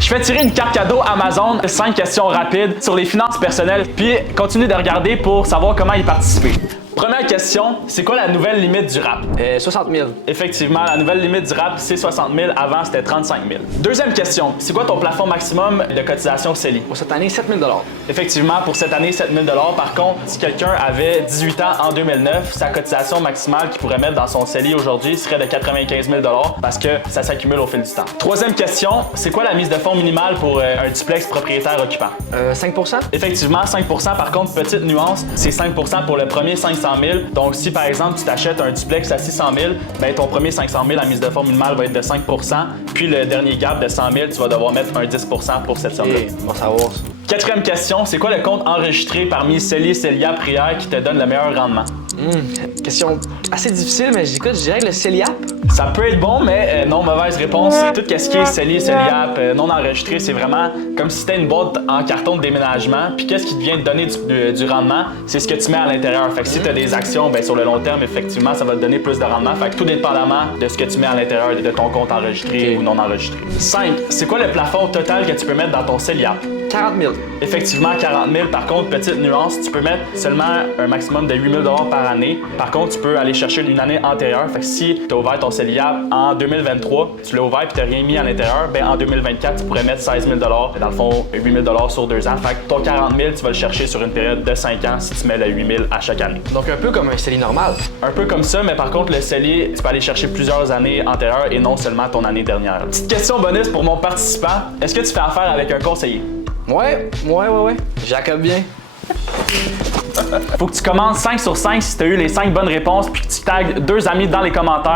Je fais tirer une carte cadeau Amazon, 5 questions rapides sur les finances personnelles, puis continue de regarder pour savoir comment y participer. Première question, c'est quoi la nouvelle limite du rap? 60 000. Effectivement, la nouvelle limite du rap, c'est 60 000. Avant, c'était 35 000. Deuxième question, c'est quoi ton plafond maximum de cotisation CELI? Pour cette année, 7 000 Effectivement, pour cette année, 7 000 Par contre, si quelqu'un avait 18 ans en 2009, sa cotisation maximale qu'il pourrait mettre dans son CELI aujourd'hui serait de 95 000 parce que ça s'accumule au fil du temps. Troisième question, c'est quoi la mise de fonds minimale pour un duplex propriétaire occupant? 5 Effectivement, 5 Par contre, petite nuance, c'est 5 pour le premier 500 000. Donc, si par exemple, tu t'achètes un duplex à 600 000, ben, ton premier 500 000, la mise de fonds minimale va être de 5 puis le dernier gap de 100 000, tu vas devoir mettre un 10 pour cette somme-là. Bon savoir ça. Quatrième question, c'est quoi le compte enregistré parmi CELI, CELIA, Prière qui te donne le meilleur rendement? Question assez difficile, mais j'écoute, je dirais que le CELIAP. Ça peut être bon, mais non, mauvaise réponse. Tout ce qui est CELI, CELIAP, non enregistré, c'est vraiment comme si c'était une boîte en carton de déménagement. Puis qu'est-ce qui vient te donner du rendement? C'est ce que tu mets à l'intérieur. Fait que si tu as des actions, ben, sur le long terme, effectivement, ça va te donner plus de rendement. Fait que tout dépendamment de ce que tu mets à l'intérieur de ton compte enregistré ou non enregistré. 5. C'est quoi le plafond total que tu peux mettre dans ton CELIAP? 40 000. Effectivement, 40 000. Par contre, petite nuance, tu peux mettre seulement un maximum de 8 000 par année. Par contre, tu peux aller chercher une année antérieure. Fait que si tu as ouvert ton CELIAP en 2023, tu l'as ouvert et tu n'as rien mis à l'intérieur, ben en 2024, tu pourrais mettre 16 000 dans le fond, 8 000 sur 2 ans. Fait que ton 40 000, tu vas le chercher sur une période de 5 ans si tu mets le 8 000 à chaque année. Donc un peu comme un CELI normal. Un peu comme ça, mais par contre, le CELI, tu peux aller chercher plusieurs années antérieures et non seulement ton année dernière. Petite question bonus pour mon participant. Est-ce que tu fais affaire avec un conseiller? Ouais. Jacob bien. Faut que tu commentes 5 sur 5 si tu as eu les 5 bonnes réponses puis que tu tagues 2 amis dans les commentaires.